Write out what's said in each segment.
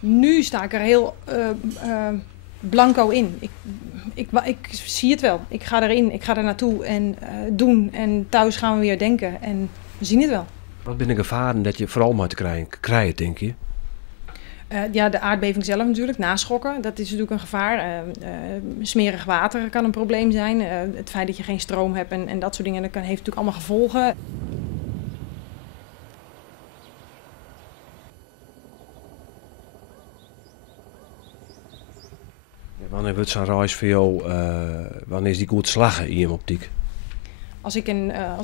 Nu sta ik er heel blanco in. Ik zie het wel. Ik ga erin, ik ga er naartoe en doen. En thuis gaan we weer denken en we zien het wel. Wat zijn de gevaren dat je vooral moet krijgen, denk je? Ja, de aardbeving zelf natuurlijk, naschokken, dat is natuurlijk een gevaar. Smerig water kan een probleem zijn. Het feit dat je geen stroom hebt en dat soort dingen, dat heeft natuurlijk allemaal gevolgen. Wanneer wordt zo'n reis voor jou, wanneer is die goed slagen in je optiek? Als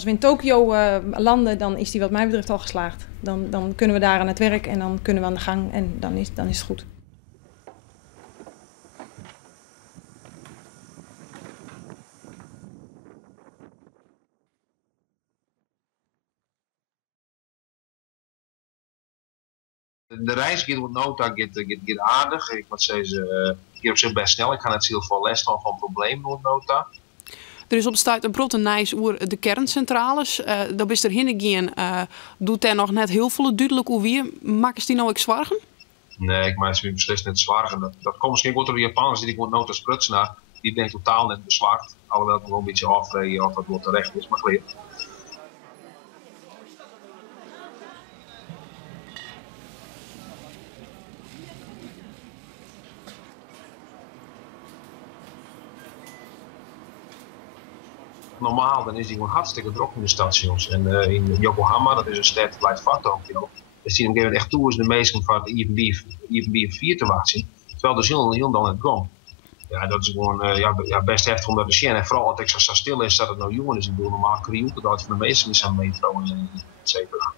we in Tokio landen, dan is die wat mij betreft al geslaagd. Dan kunnen we daar aan het werk en dan kunnen we aan de gang en dan is het goed. De reis gaat op nota gaat aardig. Ik moet zeggen, hier op zich best snel. Ik ga net heel veel les van problemen op nota. Er is op staat een brotte nijs over de kerncentrales. Dat is er heen doet er nog net heel veel duidelijk hoe wie. Maken ze die nou ook zwargen? Nee, ik maak ze beslist net zwargen. Dat komt misschien goed door de Japanners die ik moet nota sprutsen naar. Die ben ik totaal net bezwart. Alhoewel het nog een beetje afvreden of dat wordt terecht is, maar geleerd. Normaal dan is die gewoon hartstikke druk in de stations. En in Yokohama, dat is een stad vlak van Tokio, is die op een echt toe is de meesten van het IFB 4 te wachten. Terwijl de zin heel dan het kwam. Ja, dat is gewoon best heftig om dat te zien. En vooral als het zo stil is, dat het nou jongen is. Ik bedoel, normaal krioeken dat van de meesten is aan metro en et cetera.